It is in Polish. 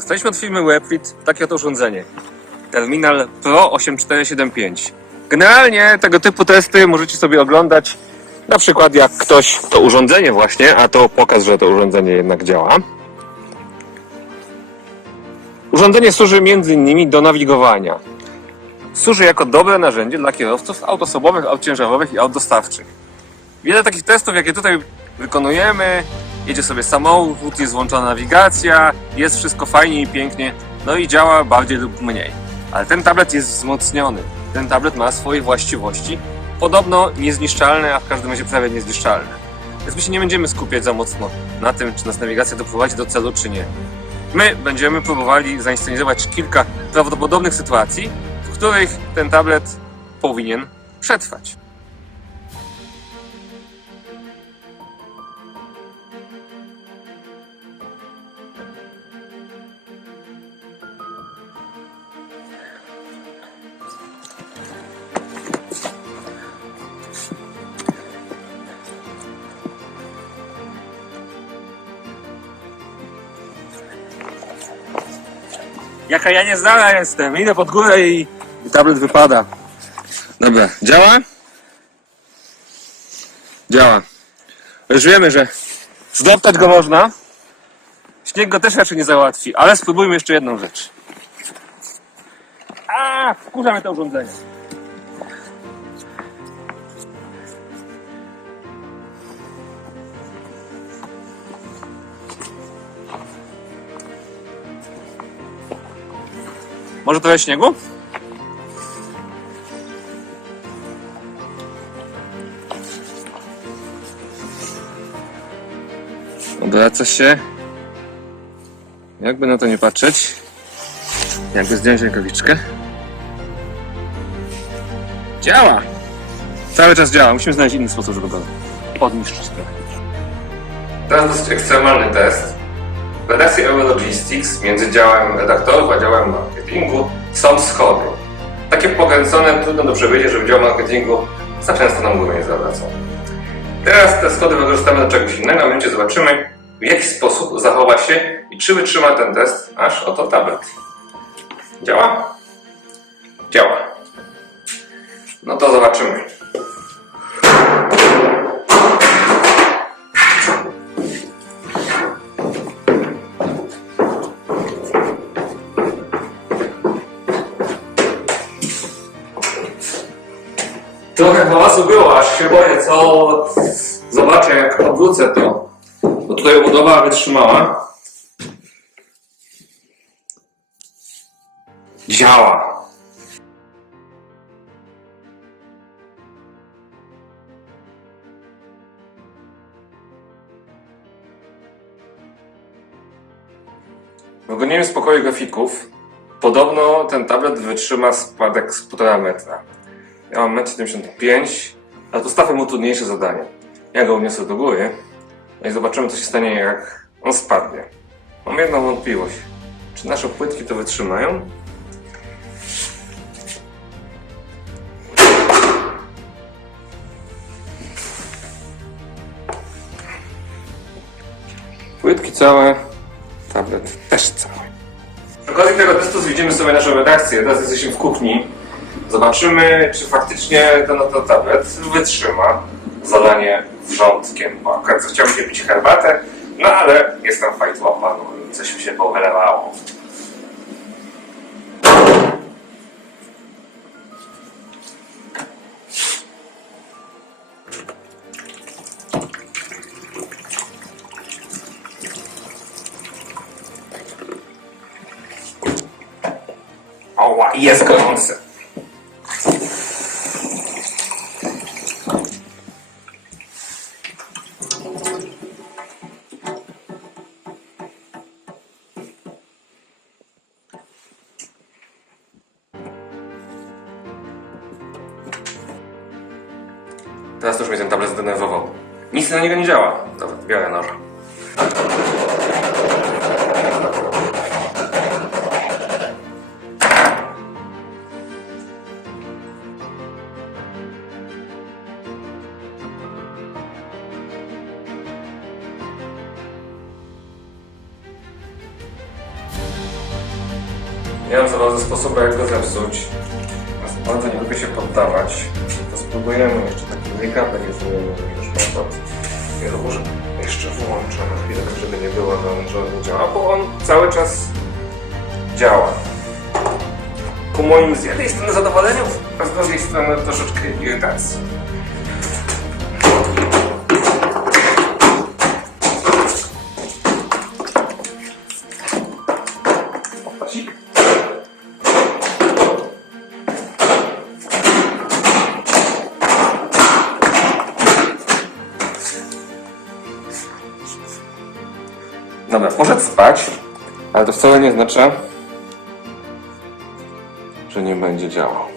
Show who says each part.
Speaker 1: Dostaliśmy od firmy Webfit takie oto urządzenie. Terminal Pro 8475. Generalnie tego typu testy możecie sobie oglądać na przykład jak ktoś to urządzenie właśnie, a to pokaz, że to urządzenie jednak działa. Urządzenie służy m.in. do nawigowania. Służy jako dobre narzędzie dla kierowców aut osobowych, aut ciężarowych i aut dostawczych. Wiele takich testów, jakie tutaj wykonujemy, jedzie sobie samochód, jest włączona nawigacja, jest wszystko fajnie i pięknie, no i działa bardziej lub mniej. Ale ten tablet jest wzmocniony. Ten tablet ma swoje właściwości, podobno niezniszczalne, a w każdym razie prawie niezniszczalne. Więc my się nie będziemy skupiać za mocno na tym, czy nas nawigacja doprowadzi do celu, czy nie. My będziemy próbowali zainscenizować kilka prawdopodobnych sytuacji, w których ten tablet powinien przetrwać. Jaka ja niezdana jestem. Idę pod górę i, i tablet wypada. Dobra, działa? Działa. Już wiemy, że zdoptać go można. Śnieg go też raczej nie załatwi, ale spróbujmy jeszcze jedną rzecz. A, wkurza mnie to urządzenie. Może trochę śniegu? Obraca się. Jakby na to nie patrzeć. Jakby zdjąć rękawiczkę. Działa! Cały czas działa. Musimy znaleźć inny sposób, żeby go podniszczyć. Teraz dosyć ekstremalny test. W redakcji Eurologistics między działem redaktorów a działem marketingu są schody. Takie pokręcone, trudno do przebycia, że w dział marketingu za często nam głowy nie zawracą. Teraz te schody wykorzystamy do czegoś innego, a zobaczymy, w jaki sposób zachowa się i czy wytrzyma ten test aż oto tablet. Działa? Działa. No to zobaczymy. Trochę hałasu było, aż się boję, co zobaczę jak odwrócę to. Bo tutaj obudowa wytrzymała. Działa. W ogólnie spokoju grafików podobno ten tablet wytrzyma spadek z 1,5 metra. Ja mam 1,75 m, ale postawmy mu trudniejsze zadanie. Ja go uniosę do góry, no i zobaczymy, co się stanie, jak on spadnie. Mam jedną wątpliwość. Czy nasze płytki to wytrzymają? Płytki całe, tablet też cały. Przy okazji tego testu zwiedzimy sobie naszą redakcję. Teraz jesteśmy w kuchni. Zobaczymy, czy faktycznie ten oto tablet wytrzyma zalanie wrzątkiem, bo akurat chciałbym się pić herbatę, no ale jestem fajt łapanu i coś mi się powylewało. Oła, jest gorące. Teraz już mnie ten tablet zdenerwował. Nic na niego nie działa. Dobra, biorę noż. Nie mam za bardzo sposobu, jak go zepsuć. Bardzo nie lubię się poddawać. Spróbujemy jeszcze taki delikatny już metod. Ja go może jeszcze włączę na chwilę, żeby nie było, no, że on nie działa, bo on cały czas działa. Ku moim z jednej strony zadowoleniu, a z drugiej strony troszeczkę irytacji. Dobra, poszedł spać, ale to wcale nie znaczy, że nie będzie działał.